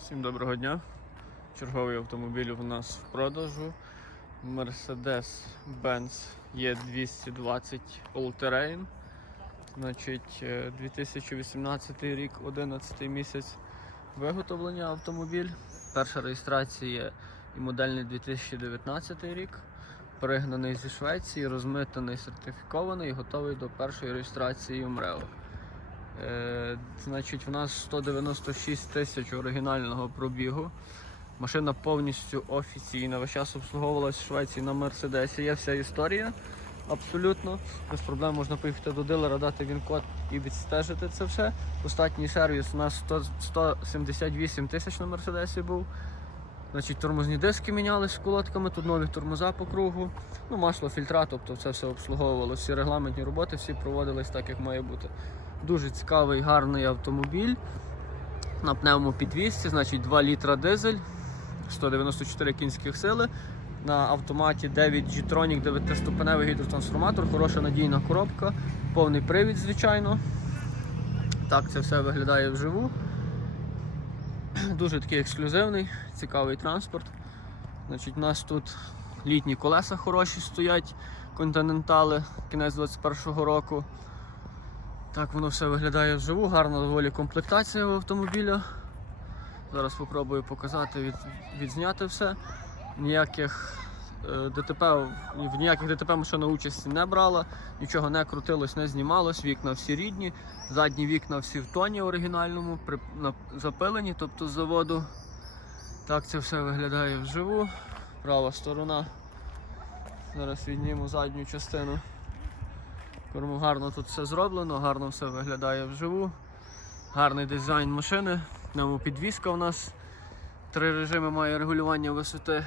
Всім доброго дня. Черговий автомобіль у нас в продажу. Mercedes-Benz E220 All-Terrain. Значить, е, 2018 рік, 11 місяць виготовлення автомобіль. Перша реєстрація і модельний 2019 рік. Пригнаний зі Швеції, розмитаний, сертифікований, готовий до першої реєстрації МРЕО. Е, значить, в нас 196 тисяч оригінального пробігу. Машина повністю офіційна. Весь час обслуговувалась в Швеції на Мерседесі. Є вся історія. Абсолютно. Без проблем можна поїхати до дилера, дати він код і відстежити це все. Остатній сервіс у нас 100, 178 тисяч на Мерседесі був. Значить, тормозні диски мінялись з колодками, тут нові тормоза по кругу. Ну, масло, фільтра, тобто це все обслуговувалося. Всі регламентні роботи всі проводились так, як має бути. Дуже цікавий, гарний автомобіль. На пневмопідвісці, значить 2 літра дизель, 194 кінських сили. На автоматі 9 G-Tronic 9-ступеневий гідротрансформатор, хороша надійна коробка, повний привід, звичайно. Так це все виглядає вживу. Дуже такий ексклюзивний, цікавий транспорт. Значить, У нас тут літні колеса хороші стоять, континентали, кінець 21-го року. Так воно все виглядає вживу, гарна доволі комплектація у автомобіля. Зараз спробую показати, від, відзняти все. Ніяких е, ДТП, в ніяких ДТП машина участі не брала, нічого не крутилось, не знімалось, вікна всі рідні, задні вікна всі в тоні оригінальному, при, на, запилені, тобто з заводу. Так це все виглядає вживу. Права сторона. Зараз відніму задню частину. Корму гарно тут все зроблено, гарно все виглядає вживу. Гарний дизайн машини. Пневмопідвізка у нас. Три режими має регулювання висоти.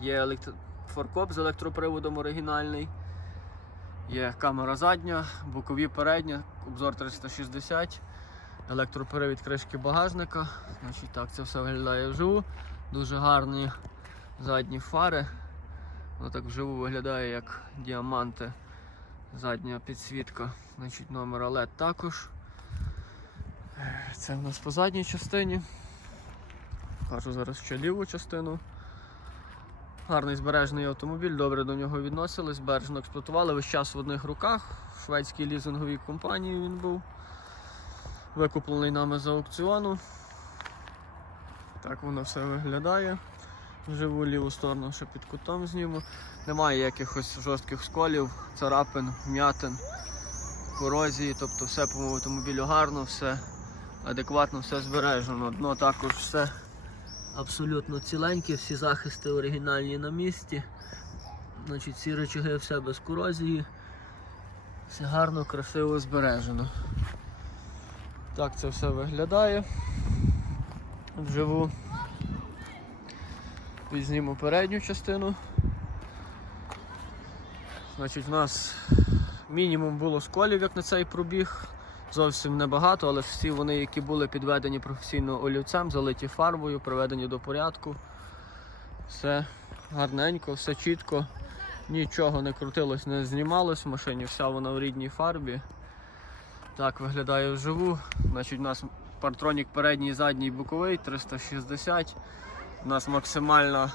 Є електро... форкоп з електроприводом оригінальний. Є камера задня, бокові передня, обзор 360, електропривід кришки багажника. Значить, так, це все виглядає вживу. Дуже гарні задні фари. Воно так вживу виглядає як діаманти. Задня підсвітка, значить номер LED також. Це в нас по задній частині. Кажу зараз ще ліву частину. Гарний збережений автомобіль, добре до нього відносились, бережно експлуатували, весь час в одних руках. В шведській лізинговій компанії він був. Викуплений нами з аукціону. Так воно все виглядає. Живу ліву сторону ще під кутом зніму. Немає якихось жорстких сколів, царапин, вм'ятин, корозії, тобто все по автомобілю гарно, все адекватно, все збережено. Дно також все абсолютно ціленьке, всі захисти оригінальні на місці. Значить, Всі речаги все без корозії. Все гарно, красиво збережено. Так це все виглядає вживу. Візьмемо передню частину. Значить, У нас мінімум було сколів, як на цей пробіг. Зовсім небагато, але всі вони, які були підведені професійно олівцем, залиті фарбою, приведені до порядку. Все гарненько, все чітко, нічого не крутилось, не знімалось в машині, вся вона в рідній фарбі. Так виглядає вживу. Значить, У нас партронік передній, задній боковий 360. У нас максимальна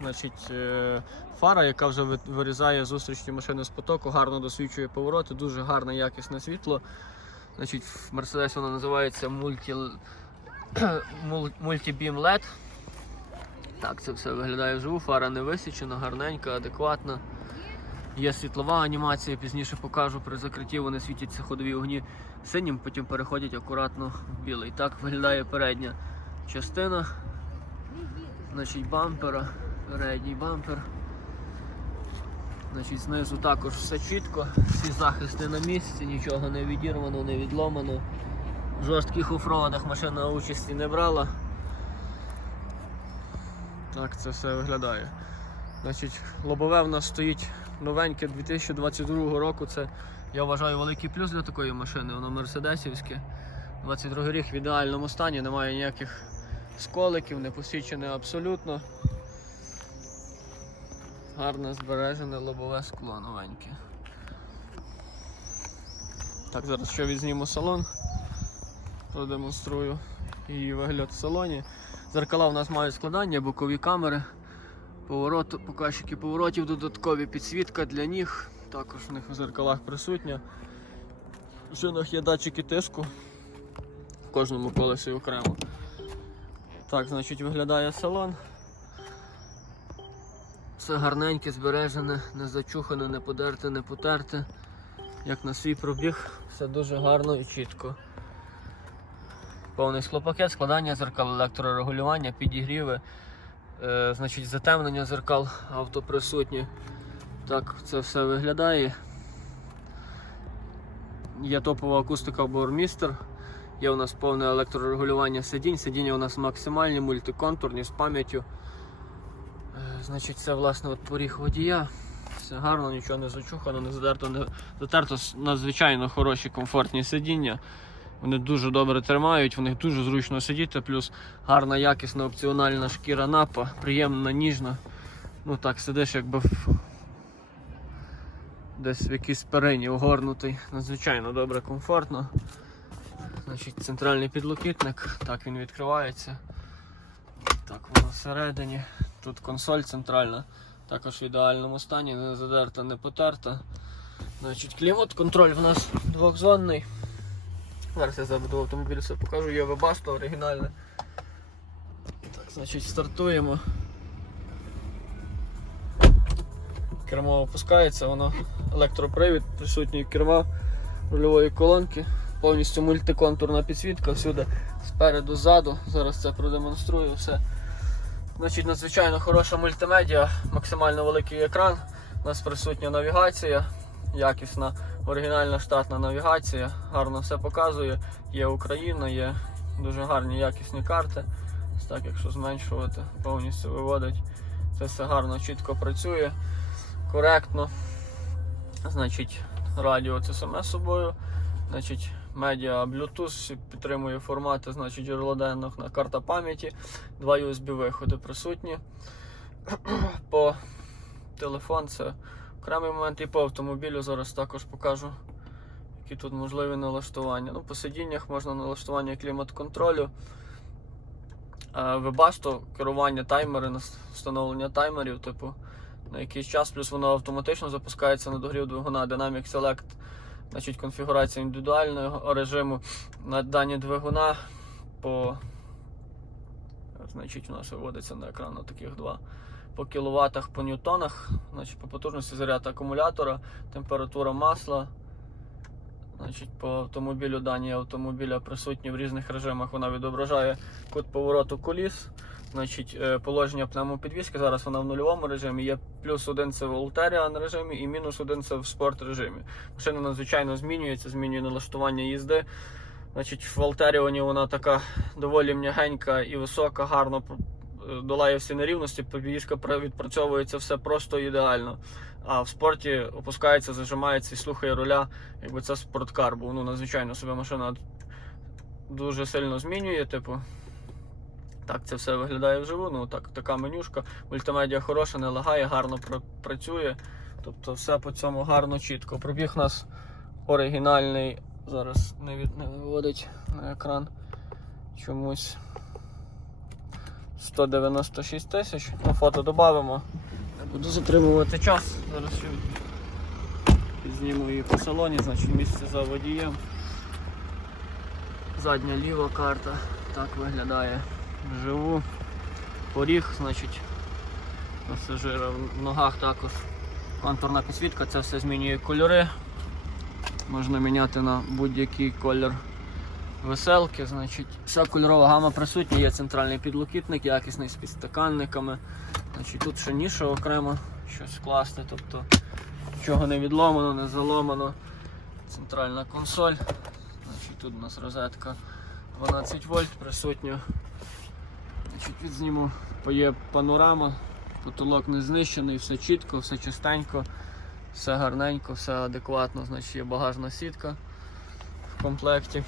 значить, е, фара, яка вже вирізає зустрічні машини з потоку, гарно досвідчує повороти, дуже гарне якісне світло. Значить, в Mercedes воно називається мульті... Multi-Beam LED. Так, це все виглядає вживу, фара не висічена, гарненька, адекватна. Є світлова анімація, пізніше покажу. При закритті вони світяться ходові огні синім, потім переходять акуратно в білий. Так виглядає передня частина. Значить, бампера, передній бампер. Значить, Знизу також все чітко, всі захисти на місці, нічого не відірвано, не відломано. В жорстких оффроадах машина участі не брала. Так це все виглядає. Значить, Лобове в нас стоїть новеньке 2022 року. Це я вважаю великий плюс для такої машини. Воно мерседесівське. 22 рік в ідеальному стані, немає ніяких сколиків, не посічене абсолютно. Гарне збережене лобове скло новеньке. Так, зараз ще відзніму салон, продемонструю. її вигляд в салоні. Зеркала у нас мають складання, бокові камери, поворот, показчики поворотів, додаткові підсвітка для ніг. Також в них в зеркалах присутня. В шинах є датчики тиску в кожному колесі окремо. Так, значить, виглядає салон. Все гарненьке, збережене, не зачухане, не подерте, не потерте. Як на свій пробіг, все дуже гарно і чітко. Повний склопакет, складання зеркал, електрорегулювання, підігріви, е, значить затемнення зеркал авто присутні. Так це все виглядає. Є топова акустика Бормістер. Є у нас повне електрорегулювання сидінь. Сидіння у нас максимальні, мультиконтурні з пам'яттю. Е, Значить, це власне от поріг водія. Все гарно, нічого не зачухано, не задерто, не затерто. Надзвичайно хороші, комфортні сидіння. Вони дуже добре тримають, в них дуже зручно сидіти, плюс гарна якісна опціональна шкіра напа, приємна, ніжна. Ну так, сидиш якби в... десь в якійсь перині огорнутий. Надзвичайно добре, комфортно. Значить, центральний підлокітник, так він відкривається. Так воно всередині. Тут консоль центральна, також в ідеальному стані, не задерта, не потерта. Значить, клімат, контроль в нас двохзонний. Зараз я заведу автомобіль, все покажу, є вебасто оригінальне. Так, значить, стартуємо. Кермо опускається, воно електропривід, присутній керма рульової колонки, повністю мультиконтурна підсвітка всюди спереду, ззаду. Зараз це продемонструю все. Значить, надзвичайно хороша мультимедіа, максимально великий екран. У нас присутня навігація, якісна, оригінальна штатна навігація, гарно все показує. Є Україна, є дуже гарні якісні карти. Так, якщо зменшувати, повністю виводить. Це все гарно, чітко працює, коректно. Значить, радіо це саме собою. Значить, медіа Bluetooth підтримує формати, значить джерелоденних на карта пам'яті, два USB виходи присутні. По телефон це окремий момент і по автомобілю зараз також покажу, які тут можливі налаштування. Ну, по сидіннях можна налаштування клімат-контролю. Вебасто керування таймери, встановлення таймерів, типу, на якийсь час, плюс воно автоматично запускається на догрів двигуна Dynamic Select, значить конфігурація індивідуального режиму на дані двигуна по значить у нас виводиться на екран таких два. По кіловатах, по ньютонах, значить по потужності заряду акумулятора, температура масла. Значить, по автомобілю дані автомобіля присутні в різних режимах. Вона відображає кут повороту коліс. Значить, е, положення пневмопідвіски. Зараз вона в нульовому режимі. Є плюс один це в Ulterior режимі і мінус один це в спорт режимі. Машина надзвичайно змінюється, змінює налаштування їзди. Значить, в Алтеріоні вона така доволі м'ягенька і висока, гарно е, долає всі нерівності. Підвізка пра- відпрацьовується все просто ідеально. А в спорті опускається, зажимається і слухає руля, якби це спорткар, бо ну, надзвичайно себе машина дуже сильно змінює. Типу, так це все виглядає вживу. Ну так, така менюшка. Мультимедіа хороша, не лагає, гарно пра- працює. Тобто все по цьому гарно, чітко. Пробіг нас оригінальний. Зараз не, від, не виводить на екран чомусь 196 тисяч. Ну, фото додамо. Буду затримувати час. Зараз ще зніму її по салоні, значить місце за водієм. Задня ліва карта. Так виглядає вживу. Поріг, значить, пасажира в ногах також контурна підсвітка, це все змінює кольори. Можна міняти на будь-який колір веселки. Значить, вся кольорова гама присутня, є центральний підлокітник, якісний з підстаканниками. Значить, тут ще ніша окремо щось класти, тобто нічого не відломано, не заломано. Центральна консоль. Значить, тут у нас розетка 12 вольт присутня. Значить, відзніму, є панорама, потолок не знищений, все чітко, все чистенько. Все гарненько, все адекватно, значить є багажна сітка в комплекті.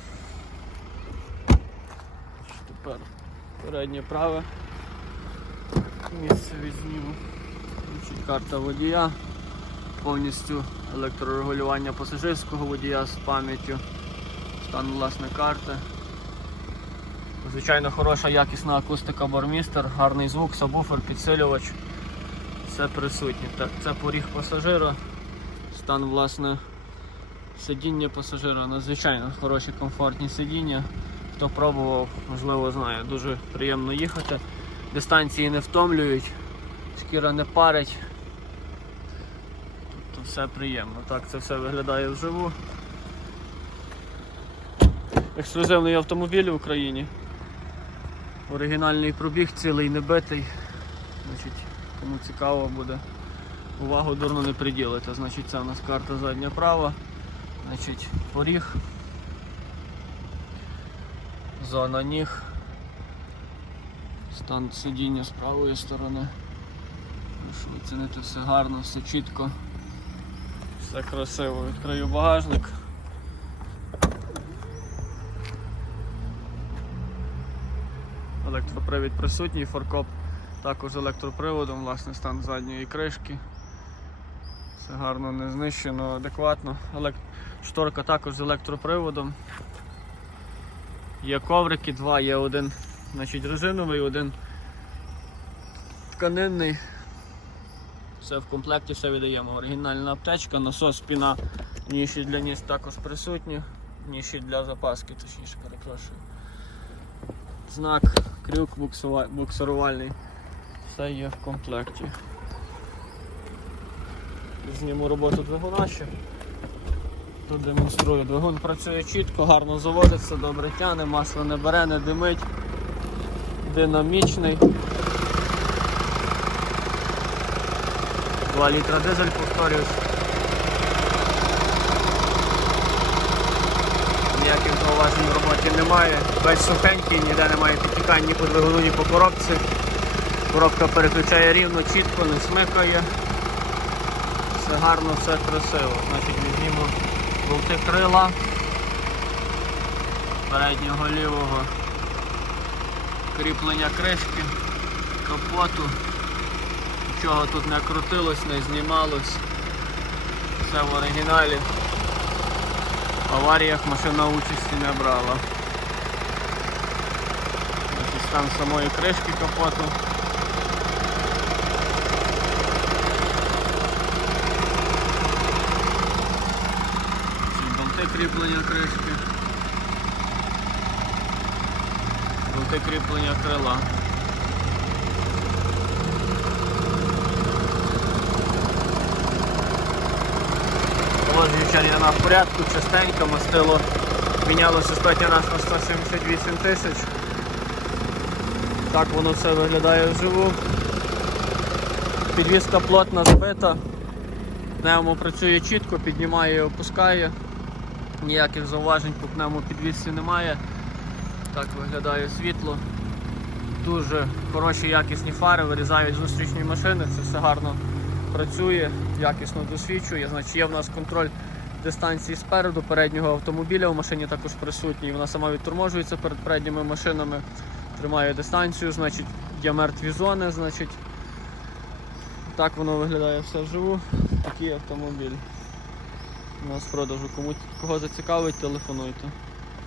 Тепер переднє праве місце відзніму. Значить, карта водія, повністю електрорегулювання пасажирського водія з пам'яттю, стан власне карти. Звичайно, хороша якісна акустика бармістер, гарний звук, сабвуфер, підсилювач. Все присутнє. Так, це поріг пасажира. Стан власне сидіння пасажира надзвичайно хороші комфортні сидіння. Хто пробував, можливо, знає. Дуже приємно їхати. Дистанції не втомлюють, шкіра не парить. Тобто все приємно. Так це все виглядає вживу. Ексклюзивний автомобіль в Україні. Оригінальний пробіг, цілий не битий. Значить, кому цікаво буде. Увагу дурно не приділити. Значить, це у нас карта задня права. Значить, поріг. Зона ніг. Стан сидіння з правої сторони. Прошу оцінити все гарно, все чітко, все красиво. Відкрию багажник. Електропривід присутній, форкоп також з електроприводом, власне, стан задньої кришки. Все гарно не знищено, адекватно. Шторка також з електроприводом. Є коврики, два, є один значить, резиновий, один тканинний. Все в комплекті, все віддаємо. Оригінальна аптечка, насос, спіна, ніші для ніс також присутні, ніші для запаски, точніше перепрошую. Знак, крюк буксирувальний. Все є в комплекті. Зніму роботу двигуна ще. Продемонструю. Двигун працює чітко, гарно заводиться, добре тяне, масло не бере, не димить. Динамічний. 2 літра дизель, повторюсь. Ніяких зауважень в роботі немає. Весь сухенький, ніде немає підтікань ні по двигуну, ні по коробці. Коробка переключає рівно, чітко, не смикає. Все гарно, все красиво. Значить, візьмімо болти крила переднього лівого, кріплення кришки, капоту. Нічого тут не крутилось, не знімалось. Все в оригіналі. Аваріях машина участі не брала. Значить, самої кришки капоту. Болти кріплення кришки. Болти кріплення крила. Ось рідина в порядку, частенько, мастило мінялося останній раз на 178 тисяч. Так воно все виглядає вживу. Підвізка плотна збита. Пневмо працює чітко, піднімає і опускає. Ніяких зауважень по пневмопідвісці немає. Так виглядає світло. Дуже хороші якісні фари, вирізають зустрічні машини, це все гарно працює, якісно досвідчує. Значить, є в нас контроль дистанції спереду, переднього автомобіля в машині також присутній. Вона сама відторможується перед передніми машинами, тримає дистанцію, значить, є мертві зони, значить. Так воно виглядає все вживу. Такий автомобіль. У нас в продажу. Кому кого зацікавить, телефонуйте.